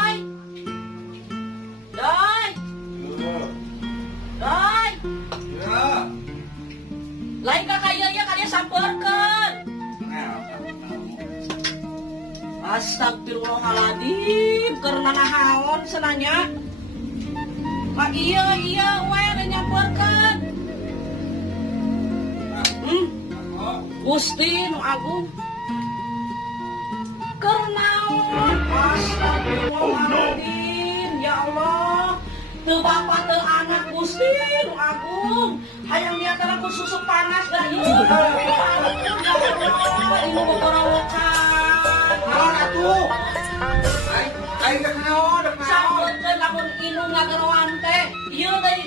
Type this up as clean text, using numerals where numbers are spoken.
Doi. Doi. Doi. Ya. Lain ka kaya ya kalian samperkeun. Astagfirullahaladzim, karena nahaon senanya. Pak iya we nyamperkeun. Gusti nu agung. Kernaon? Astagfirullahaladzim, ya Allah. Teu bapa teu anak Gusti nu agung. Hayang niatan aku susu panas dah ieu. Ini bogorowokan. Naon atuh? Aing teh naon? Sampeutkeun lamun indung ngageroan teh. Ieu teh